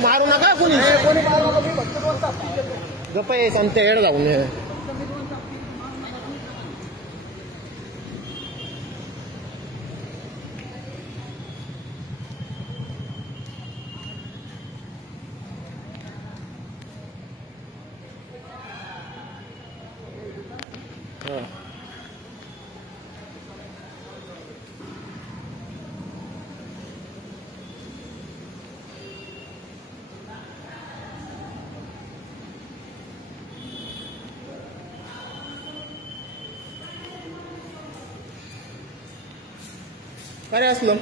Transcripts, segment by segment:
मारू नका कोणी गप्प आहे संत येड जाऊन काय रे असलं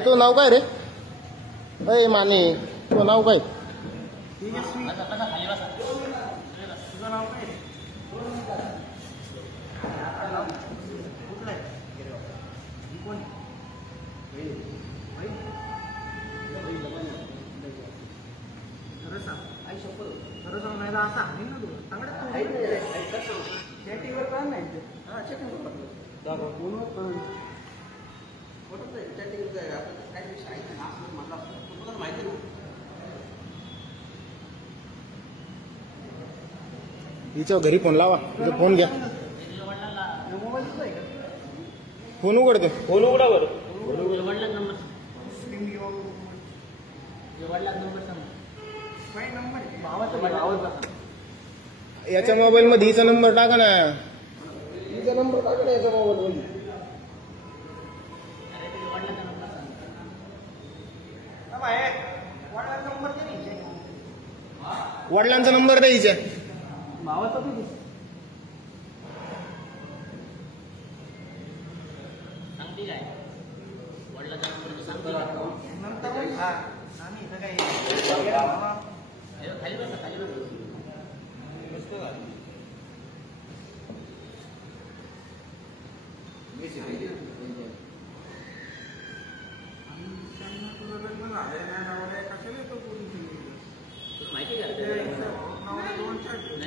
तो नाव काय रे अय माने तो नाव काय हिच्या घरी फोन लावा फोन घ्या फोन उघडते फोन उघडा बरं याच्या मोबाईल मध्ये हिचा नंबर टाका ना हिचा नंबर टाका ना याच्या मोबाईल मध्ये वडिलांचा नंबर द्यायचा भावाचा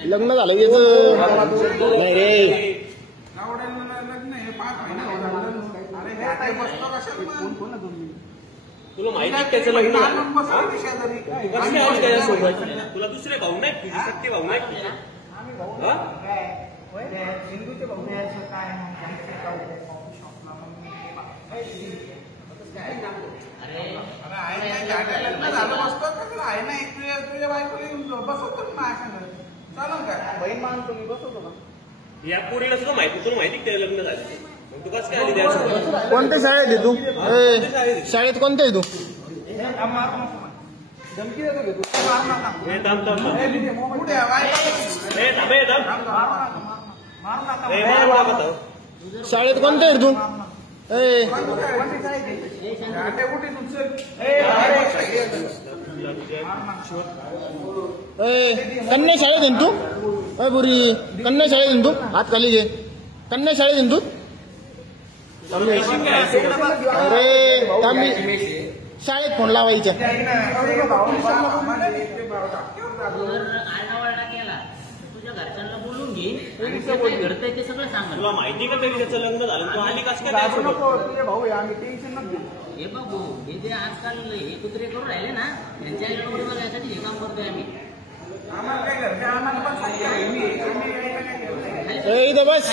लग्न झालं नाही रे तुला माहिती त्याचं लग्न तुला दुसरे भाऊ नाही तुझे सख्खे भाऊ नाही हिंदूचे भाऊ तुझ्या बायकोला बसवतो चालू का बहीण मान तुम्ही बसवतो ना या पोरीला सुद्धा माहिती तुला माहिती ते लग्न झाले तू कसं काय आली कोणत्या शाळेत आहे तू शाळेत कोणत्या आहे तू शाळेत कोणत्या आहे तू कन्या शाळेत आहे तू बुरी कन्या शाळेत आहे तू हात खाली घे कन्या शाळेत आहे तू अरे शाळेत फोन लावायच्या तुझ्या घरच्यांना बोलून घे घडतंय ते सगळं सांग तुला माहिती का तरी त्याचं लग्न झालं तू आली कसं काय हे बघू हे जे आजकाल हे कुत्रे करून राहिले ना त्यांच्या आईकडे बघायसाठी हे काम करतोय आम्ही बस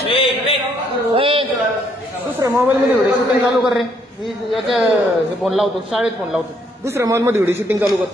दुसऱ्या मोबाईल मध्ये व्हिडिओ शूटिंग चालू कर रे मी याच्या फोन लावतो शाळेत फोन लावतो दुसऱ्या मोबाईल मध्ये व्हिडिओ शूटिंग चालू कर